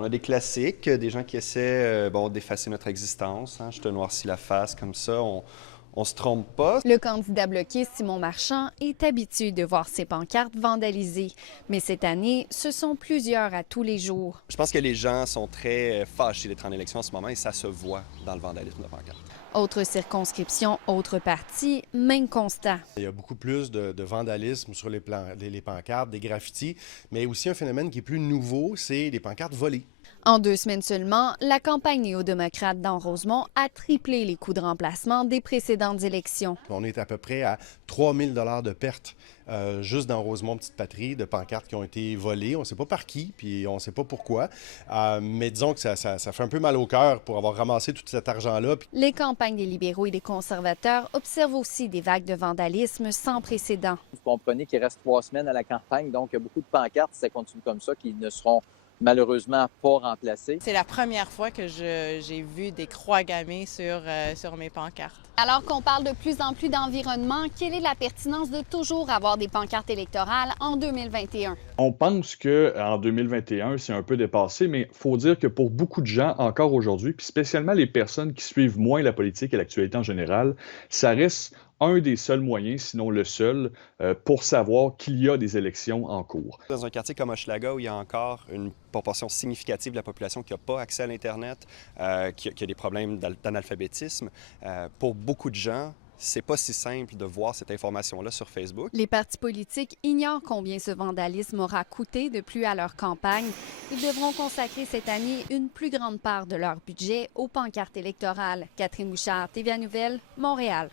On a des classiques, des gens qui essaient d'effacer notre existence. Hein. Je te noircis la face comme ça, on se trompe pas. Le candidat bloqué Simon Marchand est habitué de voir ses pancartes vandalisées. Mais cette année, ce sont plusieurs à tous les jours. Je pense que les gens sont très fâchés d'être en élection en ce moment et ça se voit dans le vandalisme de pancartes. Autre circonscription, autre parti, même constat. Il y a beaucoup plus de vandalisme sur les pancartes, des graffitis, mais aussi un phénomène qui est plus nouveau, c'est les pancartes volées. En 2 semaines seulement, la campagne néo-démocrate dans Rosemont a triplé les coûts de remplacement des précédentes élections. On est à peu près à 3 000 $ de pertes juste dans Rosemont Petite-Patrie, de pancartes qui ont été volées. On ne sait pas par qui, puis on ne sait pas pourquoi. Mais disons que ça fait un peu mal au cœur pour avoir ramassé tout cet argent-là. Les campagnes des libéraux et des conservateurs observent aussi des vagues de vandalisme sans précédent. Vous comprenez qu'il reste 3 semaines à la campagne, donc il y a beaucoup de pancartes, si ça continue comme ça, qui ne seront malheureusement pas remplacées. C'est la première fois que j'ai vu des croix gammées sur mes pancartes. Alors qu'on parle de plus en plus d'environnement, quelle est la pertinence de toujours avoir des pancartes électorales en 2021? On pense qu'en 2021, c'est un peu dépassé, mais il faut dire que pour beaucoup de gens, encore aujourd'hui, puis spécialement les personnes qui suivent moins la politique et l'actualité en général, ça reste un des seuls moyens, sinon le seul, pour savoir qu'il y a des élections en cours. Dans un quartier comme Hochelaga, où il y a encore une proportion significative de la population qui n'a pas accès à l'Internet, qui a des problèmes d'analphabétisme, pour beaucoup de gens, c'est pas si simple de voir cette information-là sur Facebook. Les partis politiques ignorent combien ce vandalisme aura coûté de plus à leur campagne. Ils devront consacrer cette année une plus grande part de leur budget aux pancartes électorales. Catherine Bouchard, TVA Nouvelles, Montréal.